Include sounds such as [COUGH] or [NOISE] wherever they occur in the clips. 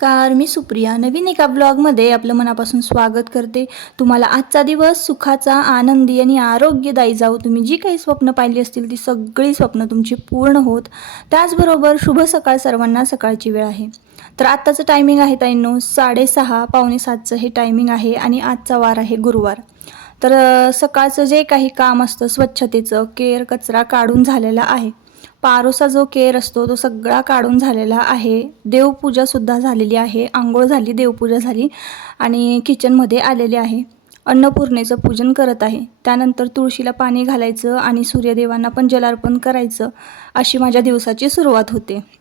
नमस्कार मी सुप्रिया. नवीन एका ब्लॉगमध्ये आपलं मनापासून स्वागत करते. तुम्हाला आजचा दिवस सुखाचा आनंदी आणि आरोग्यदायी जाऊ तुम्ही जी काही स्वप्न पाहिली असतील ती सगळी स्वप्न तुमची पूर्ण होत. त्याचबरोबर शुभ सकाळ सर्वांना सकाळची वेळ आहे. तर आत्ताचं टायमिंग आहे ताईंनो साडेसहा पावणे सातचं हे टायमिंग आहे आणि आजचा वार आहे गुरुवार. तर सकाळचं जे काही काम असतं स्वच्छतेचं केअर कचरा काढून झालेला आहे. पारोसा जो केर असतो तो सगळा काढून झालेला आहे. देवपूजासुद्धा झालेली आहे. आंघोळ झाली देवपूजा झाली आणि किचनमध्ये आलेले आहे. अन्नपूर्णेचं पूजन करत आहे. त्यानंतर तुळशीला पाणी घालायचं आणि सूर्यदेवांना पण जलार्पण करायचं अशी माझ्या दिवसाची सुरुवात होते.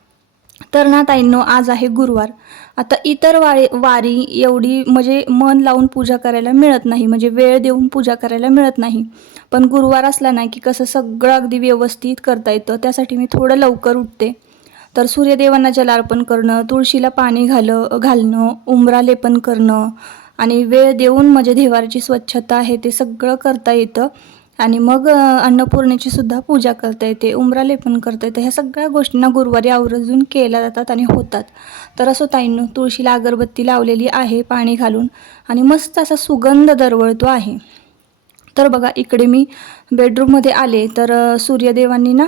तर ना ताईंनो आज आहे गुरुवार. आता इतर वाळे वारी एवढी म्हणजे मन लावून पूजा करायला मिळत नाही म्हणजे वेळ देऊन पूजा करायला मिळत नाही. पण गुरुवार असला ना की कसं सगळं अगदी व्यवस्थित करता येतं त्यासाठी मी थोडं लवकर उठते. तर सूर्यदेवांना जलार्पण करणं तुळशीला पाणी घाल घालणं उमरा लेपन करणं आणि वेळ देऊन म्हणजे देवाची स्वच्छता आहे ते सगळं करता येतं. आणि मग अन्नपूर्णेची सुद्धा पूजा करता येते उंबरा लेपन करता येतं ह्या सगळ्या गोष्टींना गुरुवारी आवर्जून केल्या जातात आणि होतात. तर असं ताईंनो तुळशीला अगरबत्ती लावलेली आहे पाणी घालून आणि मस्त असा सुगंध दरवळतो आहे. तर बघा इकडे मी बेडरूममध्ये आले तर सूर्यदेवांनी ना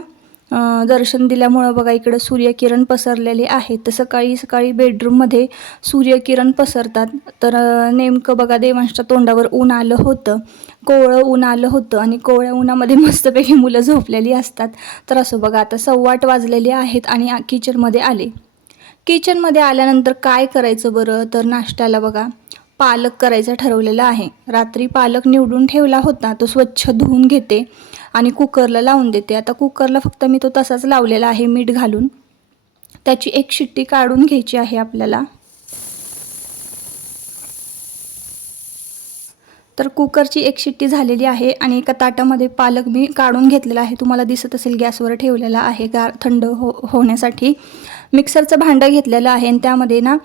दर्शन दिल्यामुळं बघा इकडं सूर्यकिरण पसरलेले आहेत तर सकाळी सकाळी बेडरूममध्ये सूर्यकिरण पसरतात. तर नेमकं बघा देवांच्या तोंडावर ऊन आलं होतं. कोवळं ऊन आलं होतं आणि कोवळ्या उन्हामध्ये मस्तपैकी मुलं झोपलेली असतात. तर असं बघा आता सव्वाट वाजलेले आहेत आणि किचनमध्ये आले. किचनमध्ये आल्यानंतर काय करायचं बरं? तर नाश्त्याला बघा. पालक करायचा ठरवलेला आहे. रात्री पालक निवडून ठेवला होता तो स्वच्छ धुवून घेते आणि कुकरला लावून देते. आता कुकरला फक्त मी तो तसाच लावलेला आहे मीठ घालून. त्याची एक शिट्टी काढून घ्यायची आहे आपल्याला. तर कुकरची एक शिट्टी झालेली आहे आणि एका ताटामध्ये पालक मी काढून घेतलेला आहे. तुम्हाला दिसत असेल गॅसवर ठेवलेला आहे गार थंड हो होण्यासाठी. मिक्सरचं भांडं घेतलेलं आहे आणि त्यामध्ये ना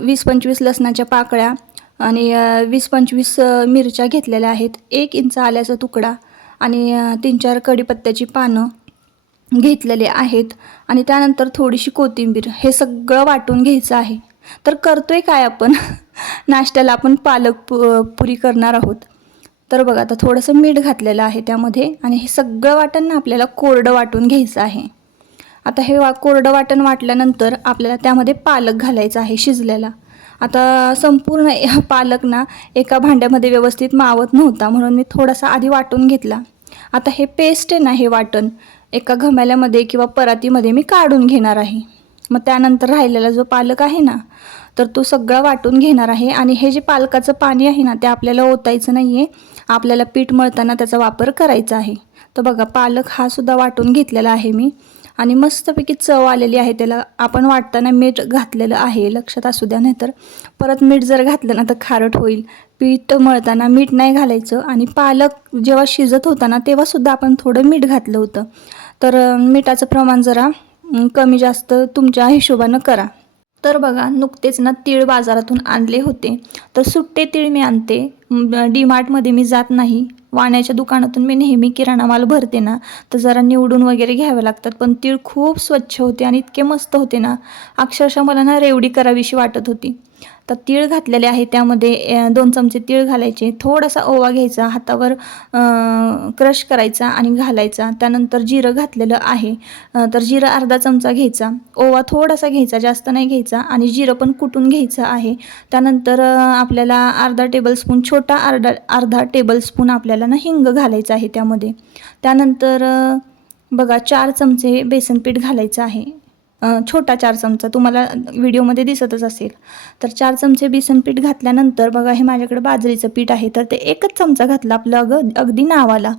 वीस पंचवीस लसणाच्या पाकळ्या आणि वीस पंचवीस मिरच्या घेतलेल्या आहेत. एक इंच आल्याचा तुकडा आणि तीन चार कढीपत्त्याची पानं घेतलेले आहेत. आणि त्यानंतर थोडीशी कोथिंबीर हे सगळं वाटून घ्यायचं आहे. तर करतोय काय आपण? [LAUGHS] नाश्त्याला आपण पालक पु पुरी करणार आहोत. तर बघा आता थोडंसं मीठ घातलेलं आहे त्यामध्ये आणि हे सगळं वाटण ना आपल्याला कोरडं वाटून घ्यायचं आहे. आता हे वा कोरडं वाटण वाटल्यानंतर आपल्याला त्यामध्ये पालक घालायचा आहे शिजलेला. आता संपूर्ण [LAUGHS] पालक ना एका भांड्यामध्ये व्यवस्थित मावत नव्हता म्हणून मी थोडासा आधी वाटून घेतला. आता हे पेस्ट आहे ना हे वाटण एका घमाल्यामध्ये किंवा परातीमध्ये मी काढून घेणार आहे. मग त्यानंतर राहिलेला जो पालक आहे ना तर तो सगळा वाटून घेणार आहे आणि हे जे पालकाचं पाणी आहे ना ते आपल्याला ओतायचं नाही आहे आपल्याला पीठ मळताना त्याचा वापर करायचा आहे. तर बघा पालक हा सुद्धा वाटून घेतलेला आहे मी. आणि मस्तपैकी चव आलेली आहे त्याला. आपण वाटताना मीठ घातलेलं आहे लक्षात असू द्या नाही तर परत मीठ जर घातलं ना तर खारट होईल. पीठ मळताना मीठ नाही घालायचं आणि पालक जेव्हा शिजत होता ना तेव्हासुद्धा आपण थोडं मीठ घातलं होतं. तर मिठाचं प्रमाण जरा कमी जास्त तुमच्या हिशोबानं करा. तर बघा नुकतेच ना तीळ बाजारातून आणले होते. तर सुट्टे तीळ मी आणते. डी मार्टमध्ये मी जात नाही. वाण्याच्या दुकानातून मी नेहमी किराणा माल भरते ना तर जरा निवडून वगैरे घ्यावे लागतात. पण तीळ खूप स्वच्छ होते आणि इतके मस्त होते ना. अक्षरशः मला ना रेवडी करावीशी वाटत होती. तर तीळ घातलेले आहे त्यामध्ये दोन चमचे तीळ घालायचे. थोडासा ओवा घ्यायचा हातावर क्रश करायचा आणि घालायचा. त्यानंतर जिरं घातलेलं आहे. तर जिरं अर्धा चमचा घ्यायचा. ओवा थोडासा घ्यायचा जास्त नाही घ्यायचा आणि जिरं पण कुटून घ्यायचं आहे. त्यानंतर आपल्याला अर्धा टेबलस्पून छोटा अर्धा अर्धा टेबलस्पून आपल्याला ना हिंग घालायचं आहे त्यामध्ये. त्यानंतर बघा चार चमचे बेसन पीठ घालायचं आहे. छोटा चार चमचा तुम्हाला व्हिडिओमध्ये दिसतच असेल. तर चार चमचे बेसन पीठ घातल्यानंतर बघा हे माझ्याकडे बाजरीचं पीठ आहे तर ते एकच चमचा घातला आपलं अग अगदी नावाला.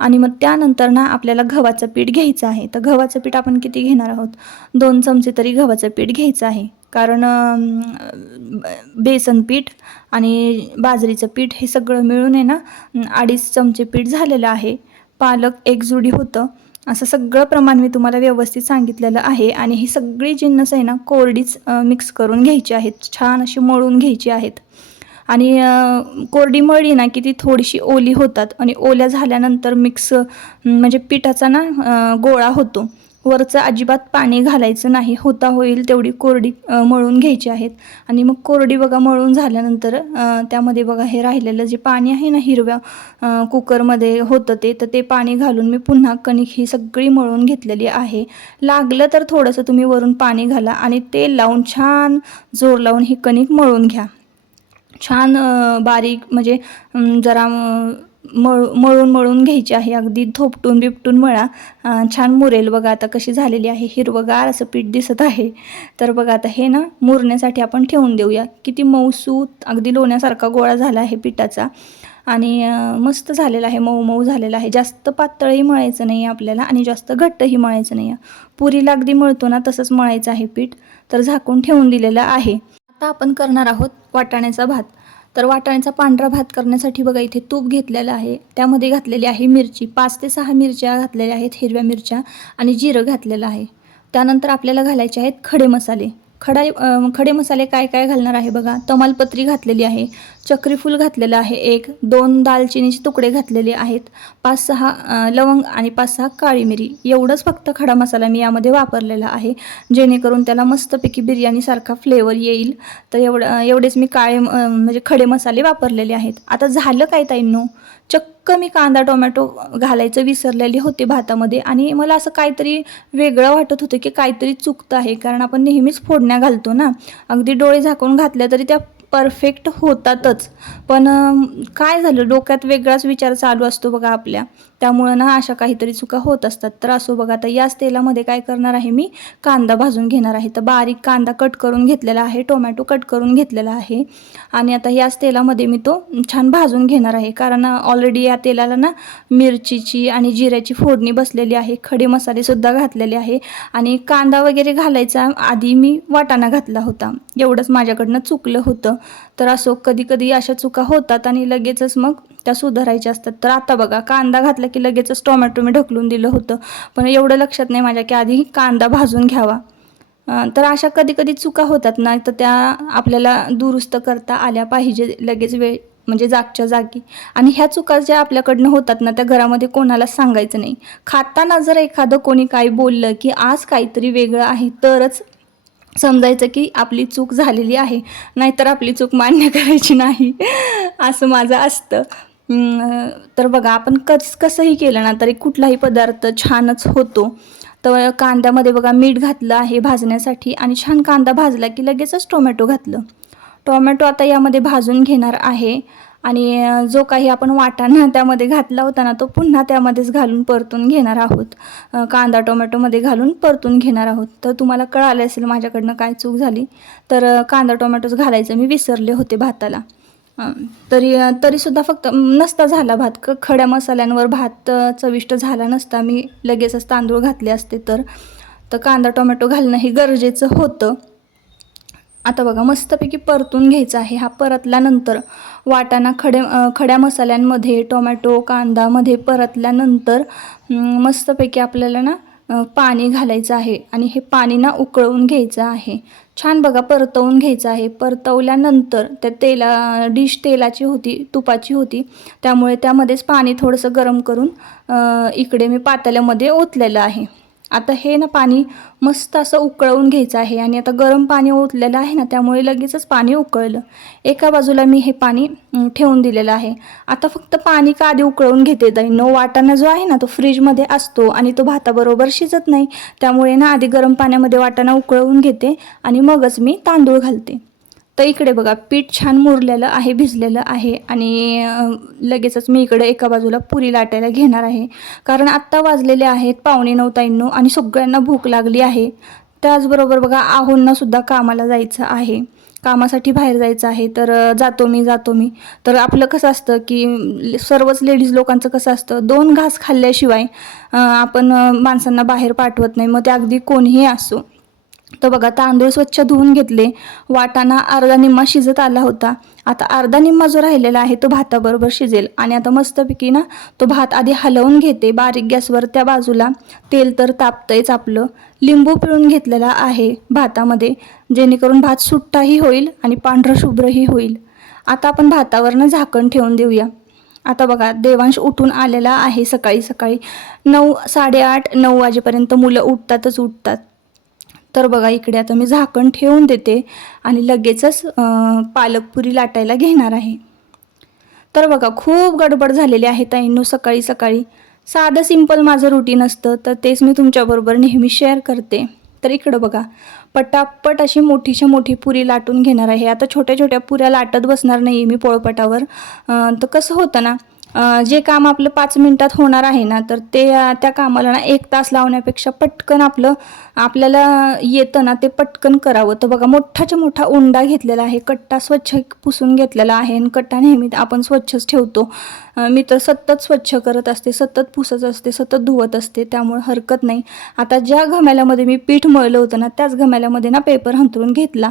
आणि मग त्यानंतर ना आपल्याला गव्हाचं पीठ घ्यायचं आहे. तर गव्हाचं पीठ आपण किती घेणार आहोत? दोन चमचे तरी गव्हाचं पीठ घ्यायचं आहे. कारण बेसन पीठ आणि बाजरीचं पीठ हे सगळं मिळून आहे ना अडीच चमचे पीठ झालेलं आहे. पालक एक जुडी होतं. असं सगळं प्रमाण मी तुम्हाला व्यवस्थित सांगितलेलं आहे आणि ही सगळी जिन्नस आहे ना कोरडीच मिक्स करून घ्यायची आहेत. छान अशी मळून घ्यायची आहेत. आणि कोरडी मळली ना की ती थोडीशी ओली होतात आणि ओल्या झाल्यानंतर मिक्स म्हणजे पिठाचा ना गोळा होतो. वरचं अजिबात पाणी घालायचं नाही. होता होईल तेवढी कोरडी मळून घ्यायची आहेत. आणि मग कोरडी बघा मळून झाल्यानंतर त्यामध्ये बघा हे राहिलेलं जे पाणी आहे ना हिरव्या कुकरमध्ये होतं ते तर ते पाणी घालून मी पुन्हा कणिक ही सगळी मळून घेतलेली आहे. लागलं तर थोडंसं तुम्ही वरून पाणी घाला आणि तेल लावून छान जोर लावून ही कणिक मळून घ्या. छान बारीक म्हणजे जरा मळ मळून मळून घ्यायची आहे. अगदी थोपटून बिपटून मळा. छान मुरेल बघा. आता कशी झालेली आहे. हिरवंगार असं पीठ दिसत आहे. तर बघा आता हे ना मुरण्यासाठी आपण ठेवून देऊया. किती मऊसूत अगदी लोण्यासारखा गोळा झाला आहे पिठाचा. आणि मस्त झालेला आहे. मऊ मऊ झालेला आहे. जास्त पातळही मळायचं नाही आहे आपल्याला आणि जास्त घट्टही मळायचं नाही आहे पुरीला अगदी मळतो ना तसंच मळायचं आहे पीठ. तर झाकून ठेवून दिलेलं आहे. आता आपण करणार आहोत वाटाण्याचा भात. तर वाटाण्याचा पांढरा भात करण्यासाठी बघा इथे तूप घेतलेलं आहे. त्यामध्ये घातलेली आहे मिरची. पाच ते सहा मिरच्या घातलेल्या आहेत हिरव्या मिरच्या आणि जिरं घातलेलं आहे. त्यानंतर आपल्याला घालायचे आहेत खडे मसाले. खडा खडे मसाले काय काय घालणार आहे बघा. तमालपत्री घातलेली आहे. चक्रीफूल घातलेलं आहे एक. दोन दालचिनीचे तुकडे घातलेले आहेत. पाच सहा लवंग आणि पाच सहा काळी मिरी. एवढंच फक्त खडा मसाला मी यामध्ये वापरलेला आहे. जेणेकरून त्याला मस्तपैकी बिर्याणीसारखा फ्लेवर येईल. तर एवढं एवढेच मी काळे म्हणजे खडे मसाले वापरलेले आहेत. आता झालं काय ताईंनो? चक्क मी कांदा टोमॅटो घालायचं विसरलेले होते भातामध्ये आणि मला असं काहीतरी वेगळं वाटत होतं की काहीतरी चुकतं आहे. कारण आपण नेहमीच फोडण्या घालतो ना. अगदी डोळे झाकून घातल्या तरी त्या परफेक्ट होतातच. पण काय झालं? डोक्यात वेगळाच विचार चालू असतो बघा आपल्या. त्यामुळं ना अशा काहीतरी चुका होत असतात. तर असो बघा आता याच तेलामध्ये काय करणार आहे मी? कांदा भाजून घेणार आहे. तर बारीक कांदा कट करून घेतलेला आहे टोमॅटो कट करून घेतलेला आहे. आणि आता याच तेलामध्ये मी तो छान भाजून घेणार आहे. कारण ऑलरेडी या तेलाला ना मिरचीची आणि जिऱ्याची फोडणी बसलेली आहे. खडे मसालेसुद्धा घातलेले आहे. आणि कांदा वगैरे घालायचा आधी मी वाटाणा घातला होता. एवढंच माझ्याकडनं चुकलं होतं. तर असो कधी कधी अशा चुका होतात आणि लगेचच मग त्या सुधारायच्या असतात. तर आता बघा कांदा घातला की लगेचच टोमॅटो मी ढकलून दिलं होतं. पण एवढं लक्षात नाही माझ्या की आधी कांदा भाजून घ्यावा. तर अशा कधी कधी चुका होतात ना तर त्या आपल्याला दुरुस्त करता आल्या पाहिजे लगेच वेळ म्हणजे जागच्या जागी. आणि ह्या चुका ज्या आपल्याकडनं होतात ना त्या घरामध्ये कोणाला सांगायचं नाही. खाताना जर एखादं कोणी काही बोललं की आज काहीतरी वेगळं आहे तरच समजायचं की आपली चूक झालेली आहे नाहीतर आपली चूक मान्य [LAUGHS] करायची नाही. असं माझं असतं. तर बघा आपण कस कसंही केलं ना तरी कुठलाही पदार्थ छानच होतो. तर कांद्यामध्ये बघा मीठ घातलं आहे भाजण्यासाठी आणि छान कांदा भाजला की लगेचच टोमॅटो घातलं. टोमॅटो आता यामध्ये भाजून घेणार आहे. आणि जो काही आपण वाटाणा [LAUGHS] त्यामध्ये घातला होता ना तो पुन्हा त्यामध्येच घालून परतून घेणार आहोत. कांदा टोमॅटोमध्ये घालून परतून घेणार आहोत. तर तुम्हाला कळालं असेल माझ्याकडनं काय चूक झाली. तर कांदा टोमॅटोच घालायचं मी विसरले होते भाताला. तरी तरीसुद्धा फक्त नसता झाला भात. क खड्या मसाल्यांवर भात चविष्ट झाला नसता. मी लगेचच तांदूळ घातले असते तर. तर कांदा टोमॅटो घालणं हे गरजेचं होतं. आता बघा मस्तपैकी परतून घ्यायचा आहे हा परतल्यानंतर. वाटाणा खडे खड्या मसाल्यांमध्ये टोमॅटो कांदामध्ये परतल्यानंतर मस्तपैकी आपल्याला ना पाणी घालायचं आहे आणि हे पाणी ना उकळवून घ्यायचं आहे. छान बघा परतवून घ्यायचं आहे. परतवल्यानंतर त्या तेला डिश तेलाची होती तुपाची होती. त्यामुळे त्यामध्येच पाणी थोडंसं गरम करून इकडे मी पातेल्यामध्ये ओतलेलं आहे. आता हे ना पाणी मस्त असं उकळवून घ्यायचं आहे आणि आता गरम पाणी ओतलेलं आहे ना त्यामुळे लगेचच पाणी उकळलं. एका बाजूला मी हे पाणी ठेवून दिलेलं आहे. आता फक्त पाणी का आधी उकळवून घेते ताई? नो वाटाणा जो आहे ना तो फ्रीजमध्ये असतो आणि तो भाताबरोबर शिजत नाही. त्यामुळे ना आधी गरम पाण्यामध्ये वाटाणा उकळवून घेते आणि मगच मी तांदूळ घालते. तर इकडे बघा पीठ छान मुरलेलं आहे भिजलेलं आहे आणि लगेचच मी इकडे एका बाजूला पुरी लाटायला घेणार आहे. कारण आत्ता वाजलेले आहेत पावणे नऊ ताईंनो आणि सगळ्यांना भूक लागली आहे. त्याचबरोबर बघा आहोंना सुद्धा कामाला जायचं आहे. कामासाठी बाहेर जायचं आहे तर जातो मी जातो मी. तर आपलं कसं असतं की सर्वच लेडीज लोकांचं कसं असतं दोन घास खाल्ल्याशिवाय आपण माणसांना बाहेर पाठवत नाही. मग ते अगदी कोणीही असो. तर बघा तांदूळ स्वच्छ धुवून घेतले. वाटाणा अर्धा निम्मा शिजत आला होता. आता अर्धा निम्मा जो राहिलेला आहे तो भाताबरोबर शिजेल. आणि आता मस्तपैकी ना तो भात आधी हलवून घेते बारीक गॅसवर त्या बाजूला. तेल तर तापतंयच आपलं. लिंबू पिळून घेतलेला आहे भातामध्ये. जेणेकरून भात सुट्टाही होईल आणि पांढरं शुभ्रही होईल. आता आपण भातावरनं झाकण ठेवून देऊया. आता बघा देवांश उठून आलेला आहे सकाळी सकाळी. नऊ साडेआठ नऊ वाजेपर्यंत मुलं उठतातच उठतात. तर बघा इकडे आता मी झाकण ठेवून देते आणि लगेचच पालकपुरी लाटायला घेणार आहे. तर बघा खूप गडबड झालेली आहे ताईंनो सकाळी सकाळी. साधं सिंपल माझं रुटीन असतं तर तेच मी तुमच्याबरोबर नेहमी शेअर करते. तर इकडं बघा पटापट अशी मोठीच्या मोठी पुरी लाटून घेणार आहे. आता छोट्या छोट्या पुऱ्या लाटत बसणार नाही आहे मी पोळपटावर. तर कसं होतं ना जे काम आपलं पाच मिनटात होणार आहे ना तर ते त्या कामाला ना एक तास लावण्यापेक्षा पटकन आपलं आपल्याला येतं ना ते पटकन करावं. तर बघा मोठाच्या मोठा उंडा घेतलेला आहे कट्टा स्वच्छ पुसून घेतलेला आहे आणि कट्टा नेहमी आपण स्वच्छच ठेवतो. मी तर सतत स्वच्छ करत असते सतत पुसत असते सतत धुवत असते त्यामुळे हरकत नाही. आता ज्या घमेल्यामध्ये मी पीठ मळलं होतं ना त्याच घमेल्यामध्ये ना पेपर हंतरून घेतला.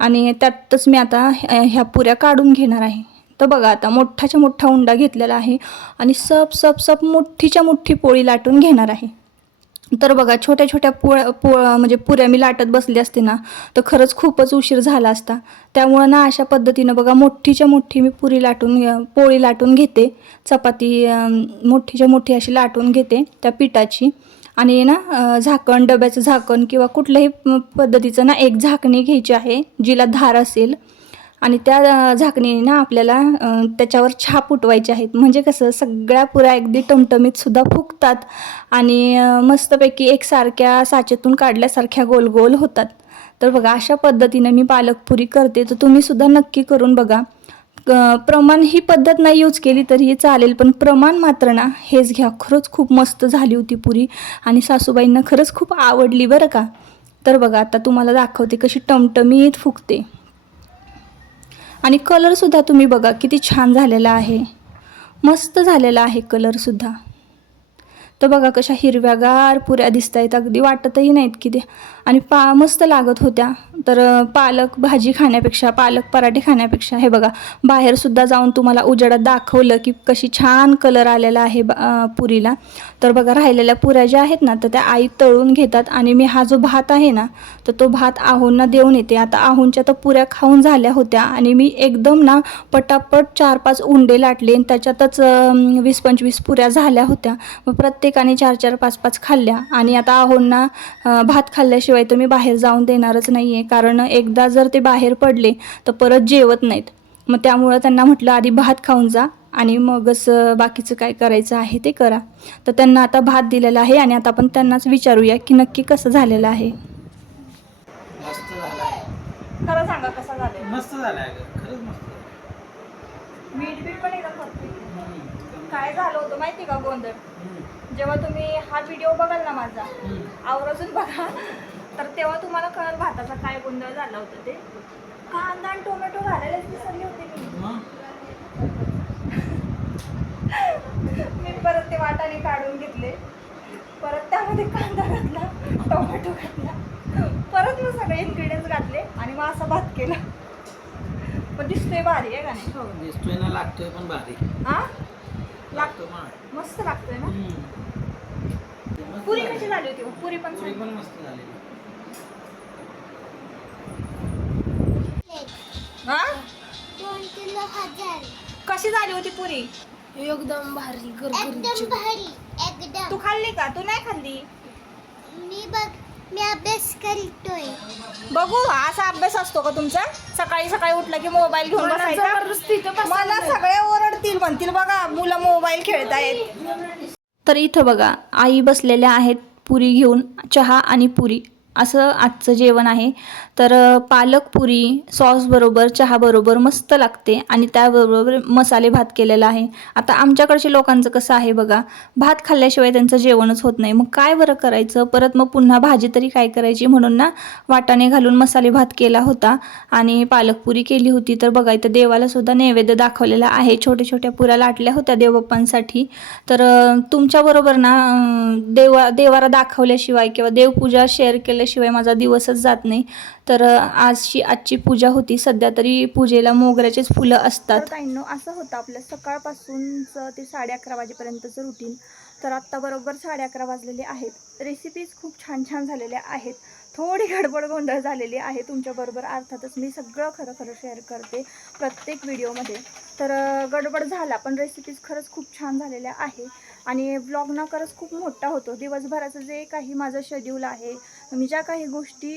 आणि त्यातच मी आता ह्या पुऱ्या काढून घेणार आहे. तर बघा आता मोठाच्या मोठा उंडा घेतलेला आहे आणि सप सप सप मोठीच्या मोठी पोळी लाटून घेणार आहे. तर बघा छोट्या छोट्या पोळ्या पो म्हणजे पुऱ्या मी लाटत बसली असते ना तर खरंच खूपच उशीर झाला असता. त्यामुळं ना अशा पद्धतीनं बघा मोठीच्या मोठी मी पुरी लाटून पोळी लाटून घेते. चपाती मोठीच्या मोठी अशी लाटून घेते त्या पिठाची. आणि ना झाकण डब्याचं झाकण किंवा कुठल्याही पद्धतीचं ना एक झाकणी घ्यायची आहे जिला धार असेल आणि त्या झाकणीने ना आपल्याला त्याच्यावर छाप उठवायचे आहेत. म्हणजे कसं सगळ्या पुऱ्या अगदी टमटमीत सुद्धा फुगतात आणि मस्तपैकी मस्तपैकी एकसारख्या साचेतून काढल्यासारख्या गोल गोल होतात. तर बघा अशा पद्धतीने मी पालकपुरी करते. तर तुम्ही सुद्धा नक्की करून बघा. प्रमाण ही पद्धत नाही यूज केली तरीही चालेल पण प्रमाण मात्र ना हेच घ्या. खरंच खूप मस्त झाली होती पुरी आणि सासूबाईंना खरंच खूप आवडली बरं का. तर बघा आता तुम्हाला दाखवते कशी टमटमीत फुगते. आणि कलरसुद्धा तुम्ही बघा किती छान झालेला आहे. मस्त झालेला आहे कलरसुद्धा तर बघा कशा हिरव्यागार पुऱ्या दिसत आहेत अगदी वाटतही नाहीत की ते आणि पा मस्त लागत होत्या. तर पालक भाजी खाण्यापेक्षा पालक पराठे खाण्यापेक्षा हे बघा बाहेरसुद्धा जाऊन तुम्हाला उजेडात दाखवलं की कशी छान कलर आलेला आहे बा- पुरीला. तर बघा राहिलेल्या पुऱ्या ज्या आहेत ना तर त्या आई तळून घेतात आणि मी हा जो भात आहे ना तर तो भात आहोंना देऊन येते. आता आहोंच्या तर पुऱ्या खाऊन झाल्या होत्या आणि मी एकदम ना पटापट चार पाच उंडे लाटले आणि त्याच्यातच वीस पंचवीस पुऱ्या झाल्या होत्या. मग प्रत्येकाने चार चार पाच पाच खाल्ल्या आणि आता आहोंना भात खाल्ल्याशिवाय तर मी बाहेर जाऊन देणारच नाही आहे कारण एकदा जर ते बाहेर पडले तर परत जेवत नाहीत. मग त्यामुळं त्यांना म्हटलं आधी भात खाऊन जा. आणि मगच बाकीचं काय करायचं आहे ते करा तर त्यांना आता भात दिलेला आहे आणि आता आपण त्यांनाच विचारूया की नक्की कसं झालेलं आहे मस्त झाला आहे खरं सांगा कसं झालं मस्त झाला. खरंच मस्त. मीठ पण. काय झालं होतं माहिती का गोंधळ. जेव्हा तुम्ही हा व्हिडिओ बघाल ना माझा. आवर्जून बघा तर तेव्हा तुम्हाला कळेल भाताचा काय गोंधळ झाला होता ते कांदा आणि टोमॅटो घालायलाच विसरले होते मी मी परत ते वाटाणे काढून घेतले. परत त्यामध्ये कांदा घातला टोमॅटो घातला. परत मग सगळे इन्ग्रेडियंट्स घातले आणि मग असा भात केला. पण दिसतोय भारी आहे का नाही? हो, दिसतोय ना लागतोय पण भारी. हा? लागतो मस्त लागतोय ना? पुरी. कशी झाली. होती? पुरी पण. पण मस्त झाली. हा? कशी झाली होती पुरी? एकदम भारी एकदम भारी एकदम. तू खाल्ली का? तू नाही खाल्ली? मी बघ मी अभ्यास करतोय. बघू असा अभ्यास असतो का तुमचा? सकाळी सकाळी उठला की मोबाईल घेऊन मला बसायचा? जबरदस्ती इथं बसायला मला नाही. सगळे ओरडतील म्हणतील बघा मुलं मोबाईल खेळतायत तर इथं बघा आई बसलेल्या आहेत पुरी घेऊन चहा आणि पुरी. असं आजचं जेवण आहे. तर पालक पुरी सॉसबरोबर चहाबरोबर मस्त लागते आणि त्याबरोबर मसाले भात केलेला आहे. आता आमच्याकडच्या लोकांचं कसं आहे बघा भात खाल्ल्याशिवाय त्यांचं जेवणच होत नाही. मग काय बरं करायचं? परत मग पुन्हा भाजी तरी काय करायची? म्हणून ना वाटाणे घालून मसाले भात केला होता आणि पालकपुरी केली होती. तर बघा इथं देवाला सुद्धा नैवेद्य दाखवलेला आहे. छोट्या छोट्या पुऱ्या लाटल्या होत्या देवबाप्पांसाठी. तर तुमच्याबरोबर ना देवा देवाला दाखवल्याशिवाय किंवा देवपूजा शेअर केल्याशिवाय माझा दिवसच जात नाही. तर आजची आजची पूजा होती. सध्या तरी पूजेला मोगऱ्याचेच फुलं असतात. ताईंनो असं होतं आपलं. सकाळपासूनचं ते साडे अकरा वाजेपर्यंतचं रुटीन तर आत्ता बरोबर साडे अकरा वाजलेले आहेत. रेसिपीज खूप छान छान झालेल्या आहेत. थोडी गडबड गोंधळ झालेली आहे तुमच्याबरोबर अर्थातच मी सगळं खरं खरं शेअर करते प्रत्येक व्हिडिओमध्ये तर गडबड झाला पण रेसिपीज खरंच खूप छान झालेल्या आहे. आणि ब्लॉग ना खरंच खूप मोठा होतो. दिवसभराचं जे काही माझं शेड्यूल आहे मी ज्या काही गोष्टी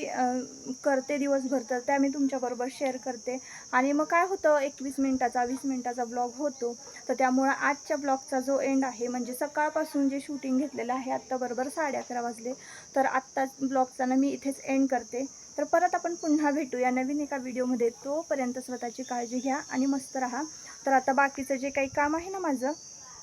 करते दिवसभर तर त्या मी तुमच्याबरोबर शेअर करते. आणि मग काय होतं एकवीस मिनटाचा वीस मिनटाचा ब्लॉग होतो. तर त्यामुळं आजच्या ब्लॉगचा जो एंड आहे म्हणजे सकाळपासून जे शूटिंग घेतलेलं आहे आत्ता बरोबर साडे अकरा वाजले. तर आत्ता ब्लॉगचा ना मी इथेच एंड करते. तर परत आपण पुन्हा भेटूया नवीन एका व्हिडिओमध्ये. तोपर्यंत स्वतःची काळजी घ्या आणि मस्त राहा. तर आता बाकीचं जे काही काम आहे ना माझं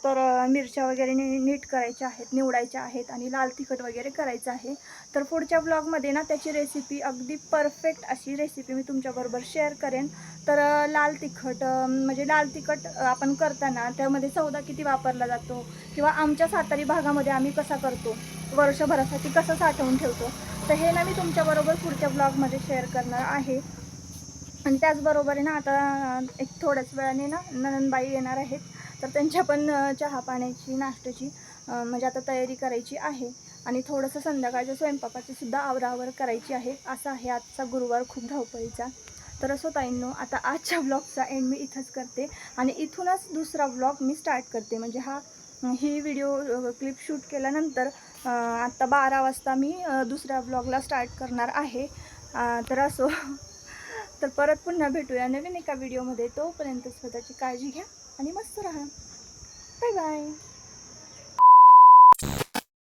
तर मिरच्या वगैरे नी नीट करायच्या आहेत निवडायच्या आहेत आणि लाल तिखट वगैरे करायचं आहे. तर पुढच्या ब्लॉगमध्ये ना त्याची रेसिपी अगदी परफेक्ट अशी रेसिपी मी तुमच्याबरोबर शेअर करेन. तर लाल तिखट म्हणजे लाल तिखट आपण करताना त्यामध्ये सौदा किती वापरला जातो किंवा आमच्या सातारी भागामध्ये आम्ही कसा करतो वर्षभरासाठी कसं साठवून ठेवतो तर हे ना मी तुमच्याबरोबर पुढच्या ब्लॉगमध्ये शेअर करणार आहे. आणि त्याचबरोबर आहे ना आता एक थोड्याच वेळाने ना ननंदबाई येणार आहेत. तर त्यांच्या पण चहा पाण्याची नाश्त्याची म्हणजे आता तयारी करायची आहे. आणि थोडंसं संध्याकाळच्या स्वयंपाकाची सुद्धा आवरावर करायची आहे. असा आहे आजचा गुरुवार खूप धावपळीचा. तर असो ताईंनो आता आजच्या ब्लॉगचा एंड मी इथंच करते. आणि इथूनच दुसरा ब्लॉग मी स्टार्ट करते. म्हणजे हा ही व्हिडिओ क्लिप शूट केल्यानंतर आत्ता बारा वाजता मी दुसऱ्या ब्लॉगला स्टार्ट करणार आहे. तर असो. [LAUGHS] तर परत पुन्हा भेटूया नवीन एका व्हिडिओमध्ये तोपर्यंत स्वतःची काळजी घ्या. आणि मस्त राहा. Bye bye.